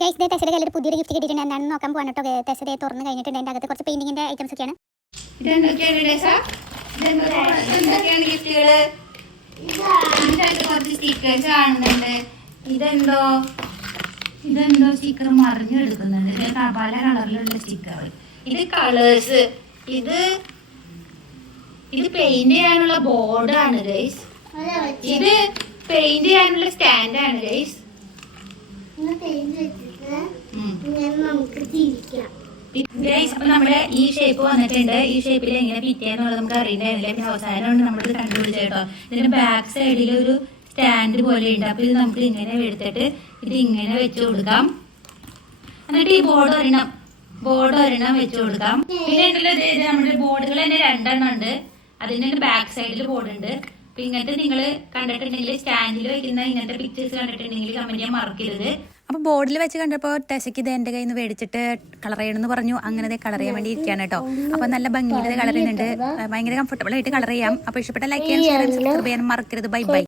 Guys ദേ ടെസ്സയുടെ കയ്യിൽ പുതിയൊരു gift കിട്ടിയിട്ടുണ്ട്. എന്താണെന്ന് നോക്കാൻ പോകാൻ കേട്ടോ. ടെസ്സ തുറന്ന് കഴിഞ്ഞിട്ടുണ്ട്. അതിൻ്റെ അകത്ത് കുറച്ച് പെയിന്റിങ്ങിന്റെ ഐറ്റംസ് ഒക്കെയാണ്. ഇതെന്തോ സ്റ്റിക്കർ മറിഞ്ഞെടുക്കുന്നുണ്ട്. പല കളറിലുള്ള സ്റ്റിക്കർ. ഇത് കളേഴ്സ്. ഇത് പെയിന്റ് ചെയ്യാനുള്ള ബോർഡാണ് ഗൈസ്. ഇത് പെയിന്റ് ചെയ്യാനുള്ള സ്റ്റാൻഡാണ് ഗൈസ്. ഗൈസ് അപ്പൊ നമ്മുടെ ഈ ഷേപ്പ് വന്നിട്ടുണ്ട്. ഈ ഷേപ്പിൽ എങ്ങനെ ഫിറ്റ് ചെയ്യാന്നുള്ളത് നമുക്ക് അറിയണ്ടായിരുന്നില്ല. പിന്നെ അവസാനമാണ് നമ്മളിത് കണ്ടുപിടിച്ചേട്ടോ. ഇതിന്റെ ബാക്ക് സൈഡിൽ ഒരു സ്റ്റാൻഡ് പോലെ ഉണ്ട്. അപ്പൊ ഇത് നമുക്ക് ഇങ്ങനെ എടുത്തിട്ട് ഇത് ഇങ്ങനെ വെച്ച് കൊടുക്കാം. എന്നിട്ട് ഈ ബോർഡ് ഒരെണ്ണം വെച്ച് കൊടുക്കാം. പിന്നെ നമ്മുടെ ബോർഡുകൾ തന്നെ 2 എണ്ണം ഉണ്ട്. അതിന്റെ ബാക്ക് സൈഡിൽ ബോർഡ് ഉണ്ട്. അപ്പൊ ഇങ്ങനത്തെ നിങ്ങൾ കണ്ടിട്ടുണ്ടെങ്കിൽ സ്റ്റാൻഡിൽ വെക്കുന്ന ഇങ്ങനത്തെ പിക്ചേഴ്സ് കണ്ടിട്ടുണ്ടെങ്കിൽ കമന്റ് ചെയ്യാൻ മറക്കരുത്. അപ്പോൾ ബോർഡിൽ വെച്ച് കണ്ടപ്പോൾ ടെസയ്ക്ക് ഇത് എൻ്റെ കയ്യിൽ നിന്ന് മേടിച്ചിട്ട് കളർ ചെയ്യണമെന്ന് പറഞ്ഞു. അങ്ങനെ കളർ ചെയ്യാൻ വേണ്ടി ഇരിക്കുകയാണ് കേട്ടോ. അപ്പോൾ നല്ല ഭംഗിയിൽ കളർ ചെയ്യുന്നുണ്ട്. ഭയങ്കര കംഫർട്ടബിൾ ആയിട്ട് കളർ ചെയ്യാം. അപ്പോൾ ഇഷ്ടപ്പെട്ട ലൈക്ക് ചെയ്യാൻ ഷെയർ ചെയ്യാൻ സബ്സ്ക്രൈബ് ചെയ്യാൻ മറക്കരുത്. Bye bye.